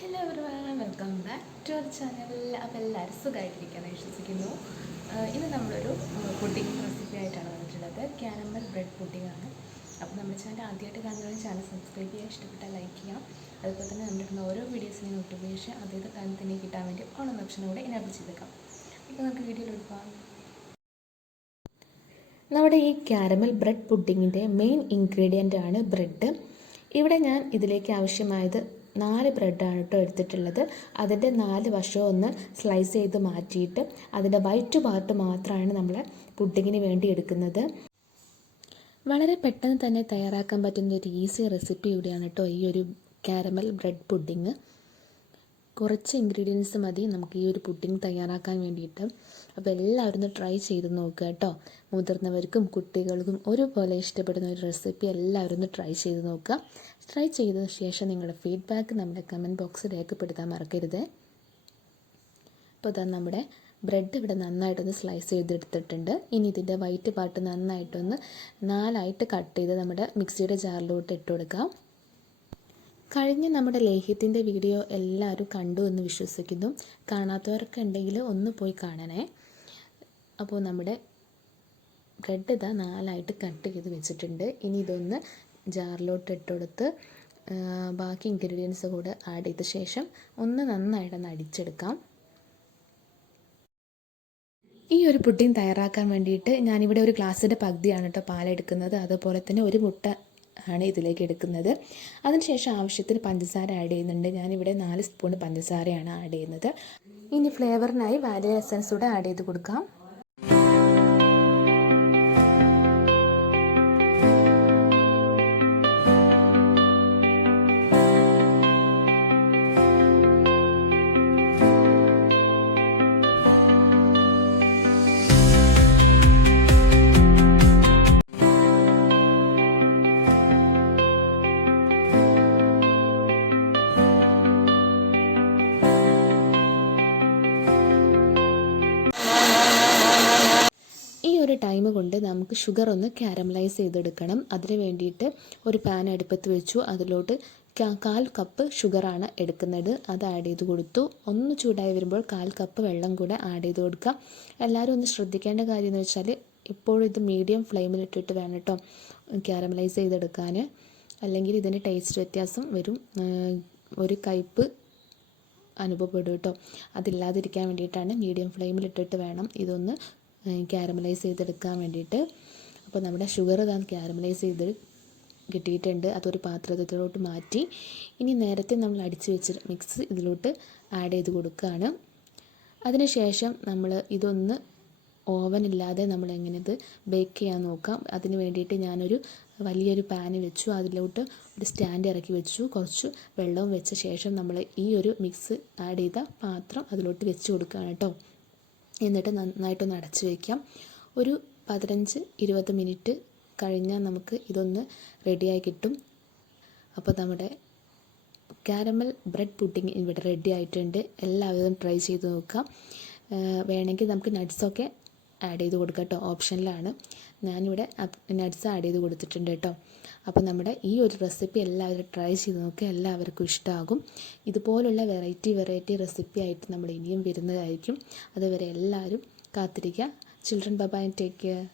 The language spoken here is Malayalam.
Hello everyone welcome back to our channel അപ്പോൾ എല്ലാവരും സുഖമായിട്ടിരിക്കാമെന്ന് വിശ്വസിക്കുന്നു. ഇന്ന് നമ്മളൊരു പുഡിംഗ് റെസിപ്പി ആയിട്ടാണ് വന്നിട്ടുള്ളത്. ക്യാരമൽ ബ്രെഡ് പുഡിംഗ് ആണ്. അപ്പോൾ നമ്മുടെ ചാനൽ ആദ്യമായിട്ട് കാണുന്നവരും ചാനൽ സബ്സ്ക്രൈബ് ചെയ്യുക ഇഷ്ടപ്പെട്ടാൽ ലൈക്ക് ചെയ്യാം. അതുപോലെ തന്നെ നമ്മുടെ ഓരോ വീഡിയോസിനെയും നോട്ടിഫിക്കേഷൻ അതേത് കാലം തന്നെ കിട്ടാൻ വേണ്ടി ഓൺ എന്ന ഓപ്ഷനും കൂടെ എനേബിൾ ചെയ്തേക്കാം. ഇപ്പോൾ നമുക്ക് വീഡിയോയിൽ പോകാം നമ്മുടെ ഈ ക്യാരമൽ ബ്രെഡ് പുഡിങ്ങിന്റെ മെയിൻ ഇൻഗ്രീഡിയന്റ് ആണ് ബ്രെഡ് ഇവിടെ ഞാൻ ഇതിലേക്ക് ആവശ്യമായത് നാല് ബ്രെഡാണ് കേട്ടോ എടുത്തിട്ടുള്ളത്. അതിന്റെ നാല് വശവും ഒന്ന് സ്ലൈസ് ചെയ്ത് മാറ്റിയിട്ട് അതിന്റെ വൈറ്റ് പാർട്ട് മാത്രമാണ് നമ്മൾ പുഡിങ്ങിന് വേണ്ടി എടുക്കുന്നത്. വളരെ പെട്ടെന്ന് തന്നെ തയ്യാറാക്കാൻ പറ്റുന്ന ഒരു ഈസി റെസിപ്പി കൂടിയാണ് കേട്ടോ ഈ ഒരു കാരമൽ ബ്രെഡ് പുഡിങ് കുറച്ച് ഇൻഗ്രീഡിയൻസ് മതി. നമുക്ക് ഈ ഒരു പുഡിംഗ് തയ്യാറാക്കാൻ വേണ്ടിയിട്ട്. അപ്പോൾ എല്ലാവരും ഒന്ന് ട്രൈ ചെയ്ത് നോക്കുക കേട്ടോ. മുതിർന്നവർക്കും കുട്ടികൾക്കും ഒരുപോലെ ഇഷ്ടപ്പെടുന്ന ഒരു റെസിപ്പി എല്ലാവരും ഒന്ന് ട്രൈ ചെയ്ത് നോക്കുക ട്രൈ ചെയ്തതിന് ശേഷം നിങ്ങളുടെ ഫീഡ്ബാക്ക് നമ്മുടെ കമന്റ് ബോക്സിൽ രേഖപ്പെടുത്താൻ മറക്കരുത്. അപ്പോൾ ഇതാ നമ്മുടെ ബ്രെഡ് ഇവിടെ നന്നായിട്ടൊന്ന് സ്ലൈസ് ചെയ്തെടുത്തിട്ടുണ്ട്. ഇനി ഇതിന്റെ വൈറ്റ് പാർട്ട് നന്നായിട്ടൊന്ന് നാലായിട്ട് കട്ട് ചെയ്ത് നമ്മുടെ മിക്സിയുടെ ജാറിലോട്ട് ഇട്ട് കൊടുക്കാം. കഴിഞ്ഞ നമ്മുടെ ലേഹ്യത്തിന്റെ വീഡിയോ എല്ലാവരും കണ്ടു എന്ന് വിശ്വസിക്കുന്നു. കാണാത്തവർക്ക് ഉണ്ടെങ്കിൽ ഒന്ന് പോയി കാണണേ. അപ്പോൾ നമ്മുടെ ബ്രെഡ് ഇതാ നാലായിട്ട് കട്ട് ചെയ്ത് വെച്ചിട്ടുണ്ട്. ഇനി ഇതൊന്ന് ജാറിലോട്ട് ഇട്ടുകൊടുത്ത് ബാക്കി ഇൻഗ്രീഡിയൻസ് കൂടെ ആഡ് ചെയ്ത ശേഷം ഒന്ന് നന്നായിട്ടൊന്ന് അടിച്ചെടുക്കാം. ഈ ഒരു പുഡിംഗ് തയ്യാറാക്കാൻ വേണ്ടിയിട്ട് ഞാനിവിടെ ഒരു ഗ്ലാസ്സിന്റെ പകുതിയാണ് കേട്ടോ പാലെടുക്കുന്നത്. അതുപോലെ തന്നെ ഒരു മുട്ട ആണ് ഇതിലേക്ക് എടുക്കുന്നത്. അതിനുശേഷം ആവശ്യത്തിന് പഞ്ചസാര ആഡ് ചെയ്യുന്നുണ്ട്. ഞാനിവിടെ നാല് സ്പൂൺ പഞ്ചസാരയാണ് ആഡ് ചെയ്യുന്നത്. ഇനി ഫ്ലേവറിനായി വാനില എസൻസ് കൂടെ ആഡ് ചെയ്ത് കൊടുക്കാം. ഒരു ടൈം കൊണ്ട് നമുക്ക് ഷുഗർ ഒന്ന് കാരമലൈസ് ചെയ്തെടുക്കണം. അതിന് വേണ്ടിയിട്ട് ഒരു പാൻ അടുപ്പത്ത് വെച്ചു. അതിലോട്ട് കാൽ കപ്പ് ഷുഗറാണ് എടുക്കുന്നത്. അത് ആഡ് ചെയ്ത് കൊടുത്തു. ഒന്ന് ചൂടായി വരുമ്പോൾ കാൽ കപ്പ് വെള്ളം കൂടെ ആഡ് ചെയ്ത് കൊടുക്കുക. എല്ലാവരും ഒന്ന് ശ്രദ്ധിക്കേണ്ട കാര്യം എന്ന് വെച്ചാൽ ഇപ്പോഴും ഇത് മീഡിയം ഫ്ലെയിമിലിട്ടിട്ട് വേണം കേട്ടോ കാരമലൈസ് ചെയ്തെടുക്കാൻ അല്ലെങ്കിൽ ഇതിന് ടേസ്റ്റ് വ്യത്യാസം വരും. ഒരു കയ്പ്പ് അനുഭവപ്പെടും കേട്ടോ അതില്ലാതിരിക്കാൻ വേണ്ടിയിട്ടാണ് മീഡിയം ഫ്ലെയിമിലിട്ടിട്ട് വേണം ഇതൊന്ന് ക്യാരമലൈസ് ചെയ്തെടുക്കാൻ വേണ്ടിയിട്ട്. അപ്പോൾ നമ്മുടെ ഷുഗർ താൻ ക്യാരമലൈസ് ചെയ്ത് കിട്ടിയിട്ടുണ്ട്. അതൊരു പാത്രത്തിലോട്ട് മാറ്റി. ഇനി നേരത്തെ നമ്മൾ അടിച്ച് വെച്ച് മിക്സ് ഇതിലോട്ട് ആഡ് ചെയ്ത് കൊടുക്കുകയാണ് അതിനുശേഷം നമ്മൾ ഇതൊന്ന് ഓവൻ ഇല്ലാതെ നമ്മൾ എങ്ങനെ ഇത് ബേക്ക് ചെയ്യാൻ നോക്കാം. അതിന് വേണ്ടിയിട്ട് ഞാനൊരു വലിയൊരു പാന് വെച്ചു. അതിലോട്ട് ഒരു സ്റ്റാൻഡ് ഇറക്കി വെച്ചു. കുറച്ച് വെള്ളവും വെച്ച ശേഷം നമ്മൾ ഈ ഒരു മിക്സ് ആഡ് ചെയ്ത പാത്രം അതിലോട്ട് വെച്ച് കൊടുക്കുകയാണ് കേട്ടോ. എന്നിട്ട് നന്നായിട്ടൊന്ന് അടച്ച് വയ്ക്കാം ഒരു പതിനഞ്ച് ഇരുപത് മിനിറ്റ് കഴിഞ്ഞാൽ നമുക്ക് ഇതൊന്ന് റെഡിയായി കിട്ടും. അപ്പോൾ നമ്മുടെ കാരമൽ ബ്രെഡ് പുഡിംഗ് ഇവിടെ റെഡി ആയിട്ടുണ്ട്. എല്ലാവരും ട്രൈ ചെയ്ത് നോക്കാം. വേണമെങ്കിൽ നമുക്ക് നട്ട്സൊക്കെ ആഡ് ചെയ്ത് കൊടുക്കാം കേട്ടോ ഓപ്ഷനിലാണ് ഞാനിവിടെ നട്ട്സ് ആഡ് ചെയ്ത് കൊടുത്തിട്ടുണ്ട് കേട്ടോ അപ്പോൾ നമ്മുടെ ഈ ഒരു റെസിപ്പി എല്ലാവരും ട്രൈ ചെയ്ത് നോക്കുക എല്ലാവർക്കും ഇഷ്ടമാകും ഇതുപോലുള്ള വെറൈറ്റി വെറൈറ്റി റെസിപ്പി ആയിട്ട് നമ്മൾ ഇനിയും വരുന്നതായിരിക്കും. അതുവരെ എല്ലാവരും കാത്തിരിക്കുക. Children and take care